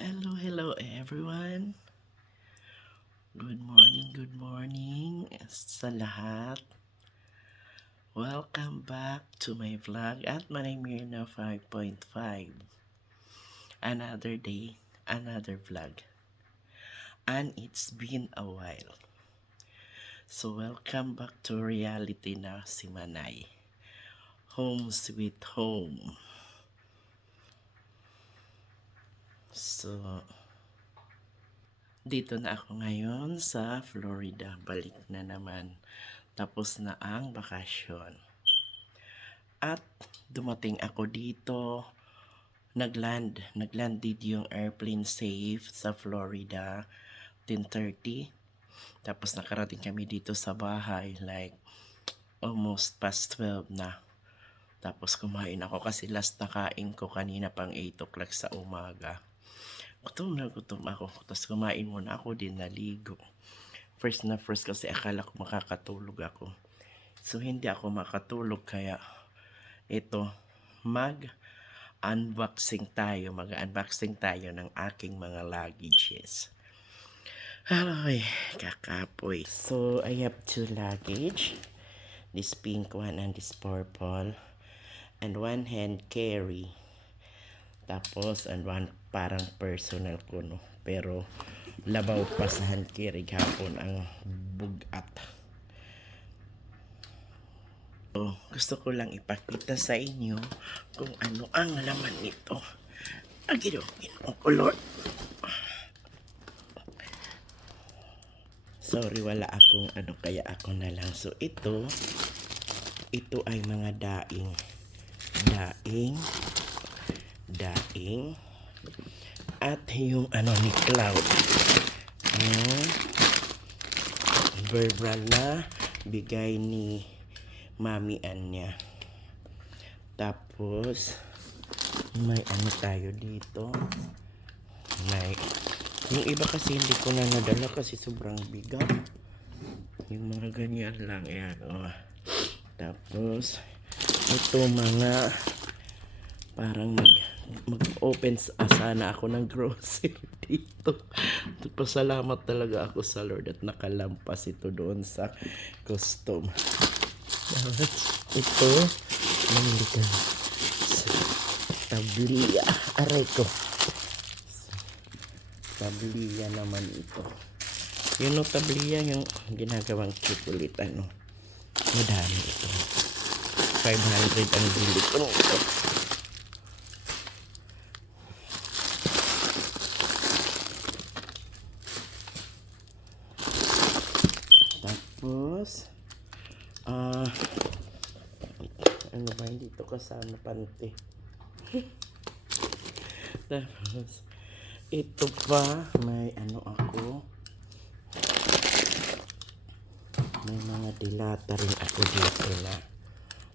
Hello everyone. Good morning sa lahat. Welcome back to my vlog at Manay Mirna 5.5. Another day, another vlog. And it's been a while. So welcome back to reality na si Manay. Home sweet home. So, dito na ako ngayon sa Florida. Balik na naman. Tapos na ang bakasyon. At dumating ako dito. Naglanded yung airplane safe sa Florida. 10:30. Tapos nakarating kami dito sa bahay. Like, almost past 12 na. Tapos kumain ako kasi last na kain ko kanina pang 8 o'clock sa umaga. Gutom ako. Tapos kumain muna ako din, naligo. First kasi akala ko makakatulog ako. So hindi ako makatulog kaya ito mag-unboxing tayo ng aking mga luggages. Ay, kakapoy. So I have 2 luggage. This pink one and this purple. And one hand carry. Tapos and one parang personal ko no. Pero labaw pa sa hand carry hapon ang bugat. So, gusto ko lang ipakita sa inyo kung ano ang laman nito. Agilogin ang kulor. Sorry, wala akong ano kaya ako na lang. So ito ay mga daing at yung ano ni Cloud Burbrand na bigay ni Mami Anya. Tapos may ano tayo dito, may yung iba kasi hindi ko na nadala kasi sobrang bigat, yung mga ganyan lang yan Tapos ito mga parang mag-open sana ako ng grocery dito. Pasalamat talaga ako sa Lord at nakalampas ito doon sa custom. Ito namili ka sa tabliya. Aray ko. Tabliya naman ito. Yun o, tabliya yung ginagawang cute ulit. Madami ito. 500 ang bili ko nito. Tapos ano ba, hindi ito kasama panty. Tapos ito pa may ano ako, may mga dilata rin ako dito na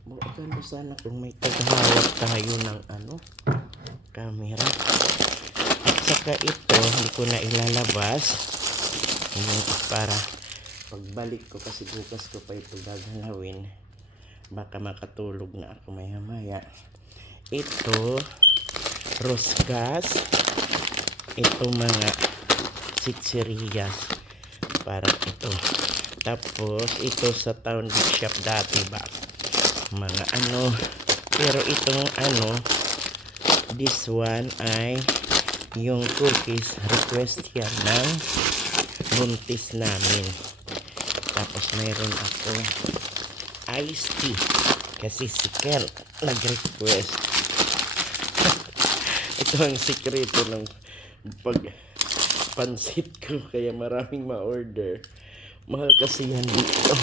maganda sana kung may taghawak tayo ng camera. At saka ito hindi ko na ilalabas para pagbalik ko kasi bukas ko pa ito gagalawin, baka makatulog na ako maya maya. Ito rosgas, ito mga sitsiriyas para ito. Tapos ito sa town shop dati ba mga pero itong this one ay yung cookies, request yan ng buntis namin. Tapos mayroon ako iced tea kasi si Kel nag-request. Ito ang sikreto ng pagpansit ko kaya maraming ma-order. Mahal kasi yan dito.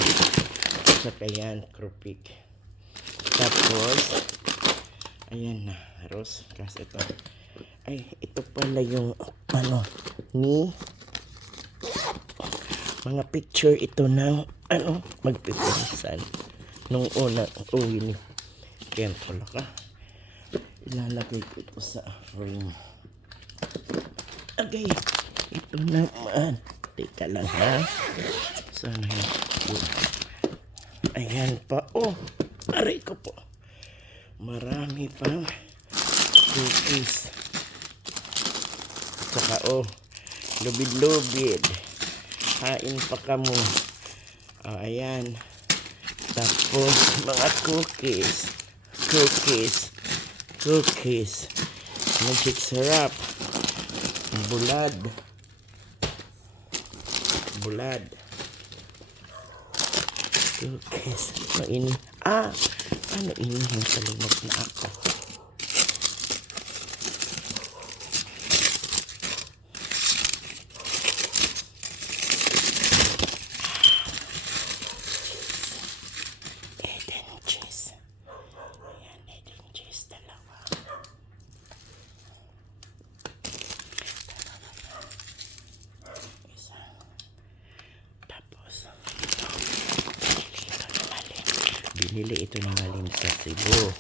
Saka yan, krupik. Tapos ayan na, rose kasi ito. Ay, ito pala yung ni mga picture ito ng magpipinsan nung unang uwi ni Ken. Ka ilalagay ko ito sa frame. Okay, ito naman, teka lang ha, sana yun. Ayan pa, aray ko po, marami pang cookies. Saka lubid-lubid. Kain pa ka mo. Ayan. Tapos, mga cookies. Magic syrup. Bulad. Cookies. Ano ini? Nasalumot na ako. Eden cheese. Ayan, Eden cheese. Dalawa. Isa. Tapos, binili ito ni Malin sa Cebu.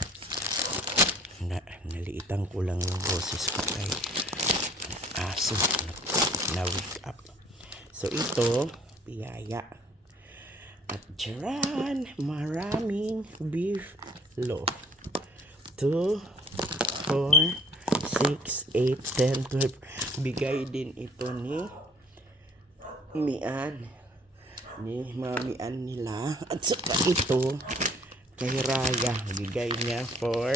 Naliitan ko lang yung boses ko kay aso na wake up. So ito, piyaya. At charan, maraming beef loaf. 2, 4, 6, 8, 10, 12. Bigay din ito ni Mian. Ni Mami An nila. At saka ito kay Raya. Bigay niya for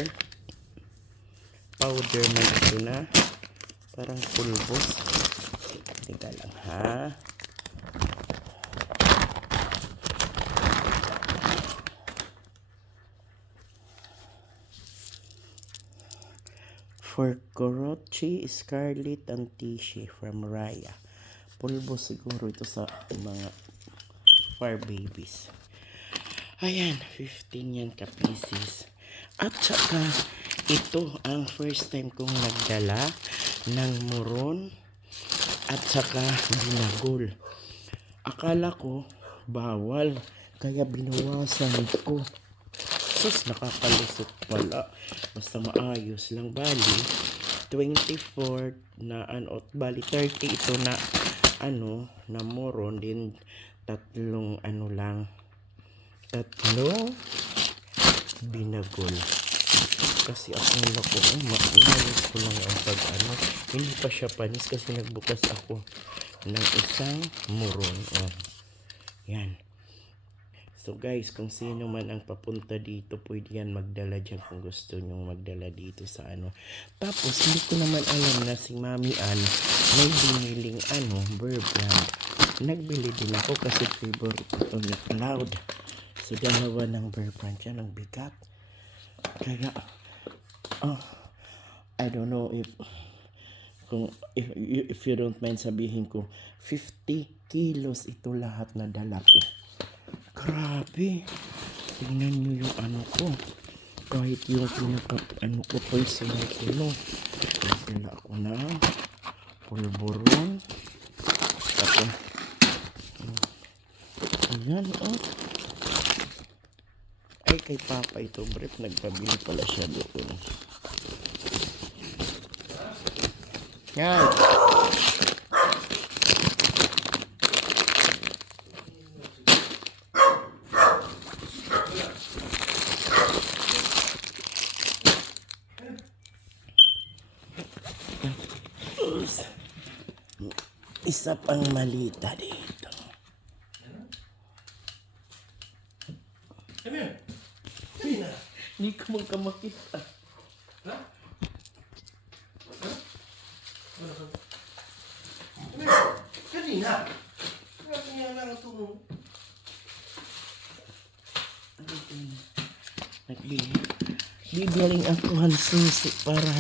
powder na ito na. Parang pulbos. Teka lang ha. For Korochi, Scarlet, and Tishi from Raya. Pulbo siguro ito sa mga fur babies. Ayan, 15 yan ka-pieces. At saka, ito ang first time kong nagdala ng muron at saka binagol. Akala ko, bawal. Kaya binawasan ko. Sus, nakakalusot pala. Basta maayos lang. Bali, 24 na bali 30 ito na na moron din. Tatlong binagol. Kasi akala ko, maayos ko lang ang hindi pa siya panis kasi nagbukas ako ng isang moron. Yan. So guys, kung sino man ang papunta dito, pwede yan magdala dyan kung gusto nyong magdala dito sa Tapos, hindi ko naman alam na si Mami Ann may biniling Bear Brand. Nagbili din ako kasi favorite ito ni Cloud. So, dalawa ng Bear Brand yan. Ang bigat. Kaya, I don't know if you don't mind sabihin ko, 50 kilos ito lahat na dala ko. Grabe. Tingnan nyo yung ko. Kahit yung pinaka ko personal ko. Nagdala ako na pulburon. Tapos ayan ay kay Papa ito brief. Nagpabili pala siya doon. Yan. Isa pang malita dito. Hindi ko magkamakita. Ha? Kanina. Kanina lang ito. Bibiling ako susi para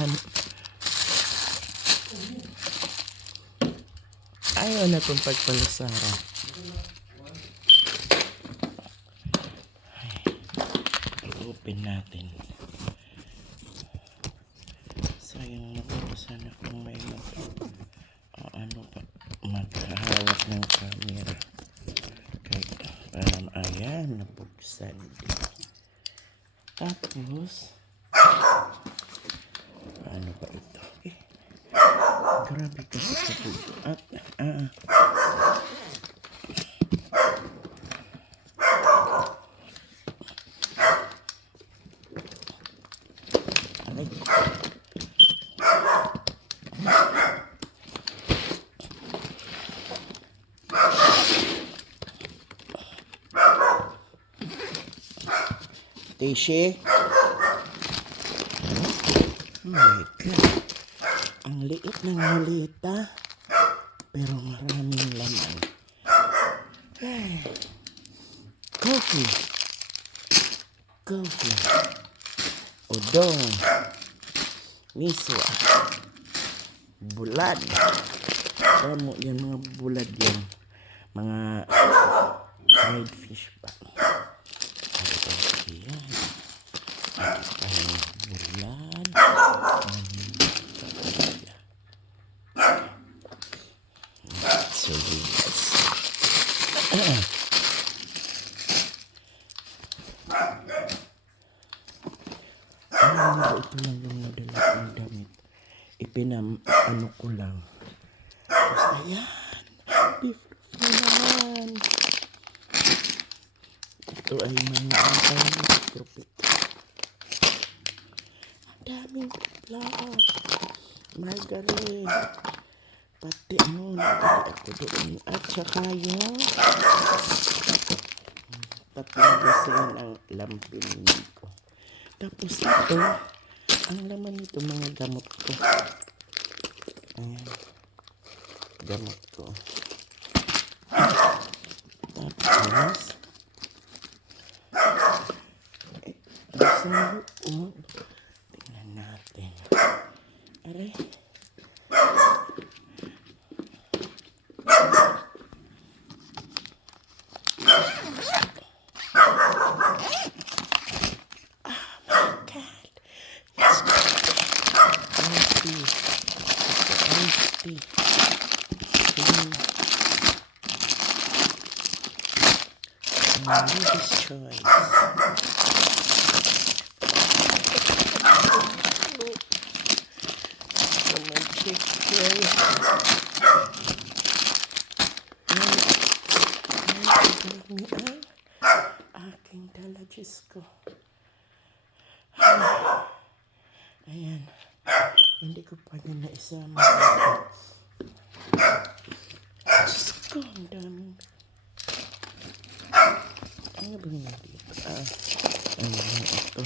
ayaw na itong pagpalasara. I-open natin. Sayang naman sana kung may maghahawak ng camera. Kaya ayan, nabuksan din. Tapos ano ba ito? Grabe kasi sa puso. Fishy? Oh my God. Ang liit ng malita. Pero maraming laman. Ay. Coffee. Coffee. Udong. Miswa. Bulad. Kamu yan mga bulad yan. Mga fried fish ba? Okay, yan. Bulad. So yes. Ito lang yung nadala kong damit. Ano ko lang. Tapos ayan. Beef na naman. Ito ay mga antay-tropik. Ang daming vlog. Margarine. Pati mo, nagkali ako doon. At saka yung tatlong dosen ang lampin ko. Tapos ito, ang laman nito mga gamot ko. Ayan. Gamot ko. Tapos, sa loob. Tingnan natin. Aray. Lady's choice. Romantic choice. Ay, ang aking dala, Diyos ko. Ayan. Hindi ko pa yun naisama. Diyos ko, ang daming. Ano ba nga dito? Ano ba ito?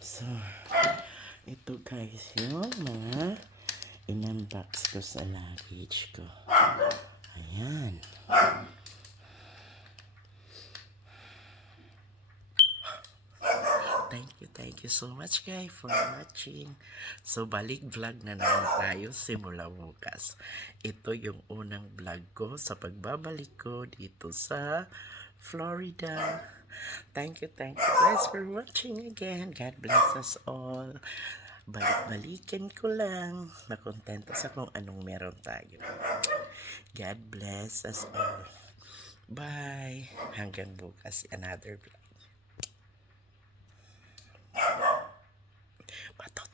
So, ito guys yung mga in-unbox ko sa luggage ko. Ayan. Thank you so much guys for watching. So balik vlog na naman tayo simula bukas. Ito yung unang vlog ko sa pagbabalik ko dito sa Florida. Thank you guys for watching again. God bless us all. Balik-balikin ko lang. Makontento sa kung anong meron tayo. God bless us all. Bye. Hanggang bukas another vlog. Batot.